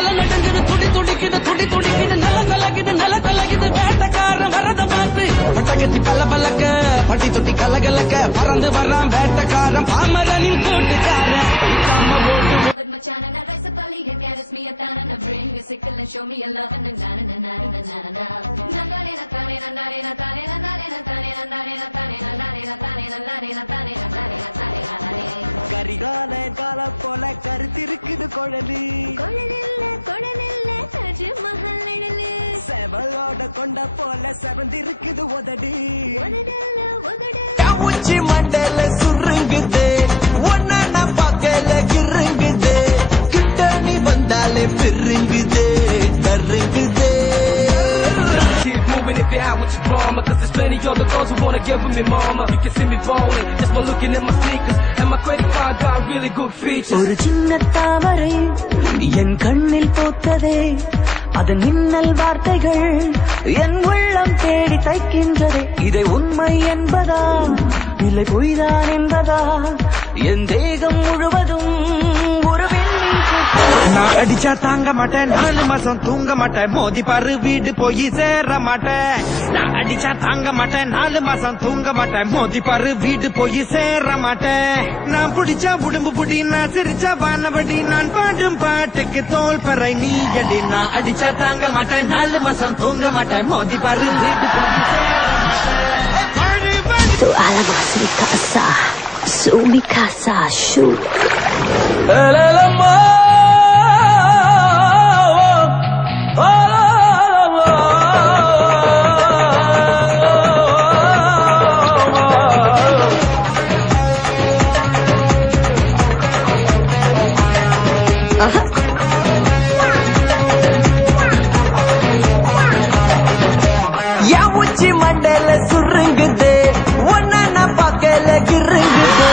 கொல நடுங்குது துடி துடிக்குது நல கலகுது வேட்டக்காரன் வரத பார்த்து பட்டகத்தி பல்ல பல்லக்க பட்டி தொட்டி கலகலக்க பறந்து வர்றான் வேட்டக்காரன் பாமரனின் கூட்டுக்காரன். Machana na rise up early and get us me a tan and bring a sickle and show me a love and na na na na na na na na na na tane na na na tane na na na tane na na na tane na na na tane na na na tane na na na tane na na Karikala கால போல கருத்திருக்குது குழலி கொழலில்ல தாஜ்மஹல் நிழலு செவலோட கொண்ட போல செவந்திருக்குது உதடி உதடல்ல உச்சி மண்டல சுருங்குது ஒன்ன பக்கல கிருங்குது கிட்ட நீ வந்தாலே பெருங்குது தருங்குது. Keep moving if you're out with your drama, cause there's plenty other girls who wanna get with me mama. You can see me ballin' just by looking at my sneakers, and my credit card got really good features. ஒரு சின்ன தாமரை என் கண்ணில் போத்ததே அதன் மின்னல் வார்த்தைகள் என் உள்ளம் தேடி தைக்கின்றதே. இதை உண்மை என்பதா இல்லை பொய்தான் என்பதா என் தேகம் முழுவதும் ஒரு நான் அடிச்சா தாங்க மாட்டேன் 4 மாசம் தூங்க மாட்டேன் மோதி பாரு வீடு போய் சேர மாட்டேன். நான் அடிச்சா தாங்க மாட்டேன் 4 மாசம் தூங்க மாட்டேன் மோதி பாரு வீடு போய் சேர மாட்டேன். நான் புடிச்சா உடம்பு புடி நான் சிரிச்சா வானபடி நான் பாடும் பாட்டுக்கு தோல் பறை நீ அடி. நான் அடிச்சா தாங்க மாட்டேன் 4 மாசம் தூங்க மாட்டேன் மோதி பாரு வீடு போய் சேர மாட்டேன். Tu alabas mi casa, su mi casa, su. உச்சி மண்டல சுருங்குது ஒன்ன பக்கல கிருங்குது.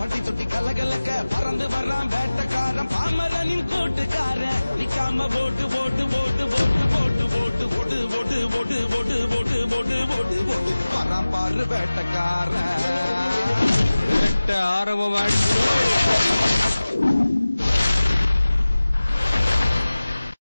பட்டி தொட்டி கலகலக்க பறந்து வர்றான் வேட்டக்காரன் பாமரனின் கூட்டுக்காரன். நிக்காம போட்டு போட்டு போட்டு போட்டு போட்டு போட்டு போட்டு போட்டு போட்டு போட்டு போட்டு போட்டு போட்டு போட்டு வர்றான் பாரு வேட்டக்காரன். வேட்ட ஆரம்பம்